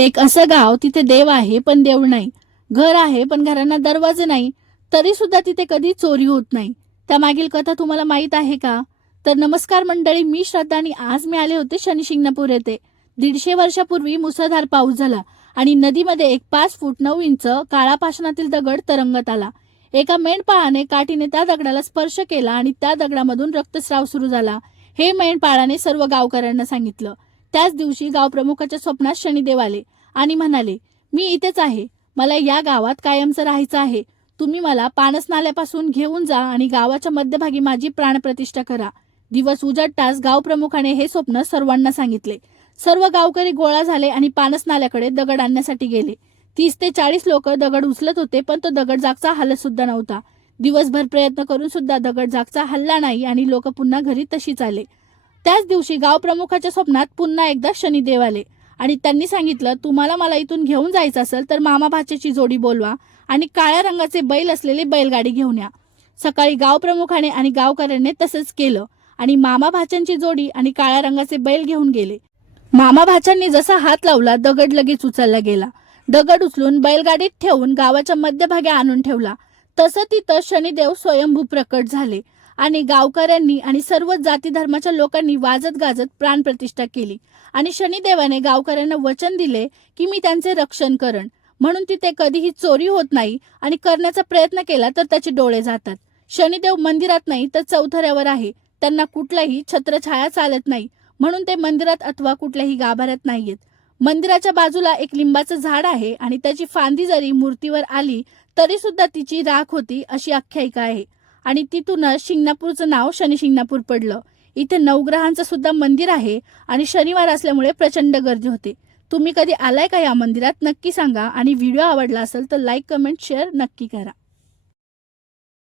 एक असं गाव, तिथे देव आहे पण देऊळ नाही, घर आहे पण घरांना दरवाजे नाही, तरी सुद्धा तिथे कधी चोरी होत नाही. त्यामागील कथा तुम्हाला माहित आहे का? तर नमस्कार मंडळी, मी श्रद्धा आणि आज मी आले होते शनी शिंगणापूर येथे. 150 वर्षापूर्वी मुसळधार पाऊस झाला आणि नदीमध्ये एक 5 फूट 9 इंच काळा पाषाणातील दगड तरंगत आला. एका मेंढपाळाने काठीने त्या दगडाला स्पर्श केला आणि त्या दगडामधून रक्तस्राव सुरू झाला. हे मेंढपाळाने सर्व गावकऱ्यांना सांगितलं. त्याच दिवशी गावप्रमुखाच्या स्वप्नात शनिदेव आले आणि म्हणाले, मी इथेच आहे, मला या गावात कायमचं राहायचं आहे. तुम्ही मला पानस नाल्यापासून घेऊन जा आणि गावाच्या मध्यभागी माझी प्राणप्रतिष्ठा करा. दिवस उजाडताच गावप्रमुखाने हे स्वप्न सर्वांना सांगितले. सर्व गावकरी गोळा झाले आणि पानस नाल्याकडे दगड आणण्यासाठी गेले. 30 ते 40 लोक दगड उचलत होते, पण तो दगड जागचा हलत सुद्धा नव्हता. दिवसभर प्रयत्न करून सुद्धा दगड जागचा हलला नाही आणि लोक पुन्हा घरी तशीच आले. त्याच दिवशी गावप्रमुखाच्या स्वप्नात पुन्हा एकदा शनिदेव आले आणि त्यांनी सांगितलं, तुम्हाला मला इथून घेऊन जायचं असेल तर मामा भाच्याची जोडी बोलवा आणि काळ्या रंगाचे बैल असलेली बैलगाडी घेऊन या. सकाळी गावप्रमुखाने आणि गावकऱ्यांनी तसंच केलं आणि मामा भाच्यांची जोडी आणि काळ्या रंगाचे बैल घेऊन गेले. मामा भाच्यांनी जसा हात लावला, दगड लगेच उचलला गेला. दगड उचलून बैलगाडीत ठेवून गावाच्या मध्यभागी आणून ठेवला. तसं तिथं शनिदेव स्वयंभू प्रकट झाले आणि गावकऱ्यांनी आणि सर्व जाती धर्माच्या लोकांनी वाजत गाजत प्राणप्रतिष्ठा केली आणि शनिदेवाने गावकऱ्यांना वचन दिले की मी त्यांचे रक्षण करण, म्हणून तिथे कधीही चोरी होत नाही आणि करण्याचा प्रयत्न केला तर त्याचे डोळे जातात. शनिदेव मंदिरात नाही तर चौथऱ्यावर आहे. त्यांना कुठलाही छत्रछाया चालत नाही, म्हणून ते मंदिरात अथवा कुठल्याही गाभाऱ्यात नाहीयेत. मंदिराच्या बाजूला एक लिंबाचं झाड आहे आणि त्याची फांदी जरी मूर्तीवर आली तरी सुद्धा तिची राख होती, अशी आख्यायिका आहे आणि तिथूनच शिंगणापूरचं नाव शनी शिंगणापूर पडलं. इथे नवग्रहांचं सुद्धा मंदिर आहे आणि शनिवार असल्यामुळे प्रचंड गर्दी होते. तुम्ही कधी आलाय का या मंदिरात? नक्की सांगा आणि व्हिडिओ आवडला असेल तर लाईक, कमेंट, शेअर नक्की करा.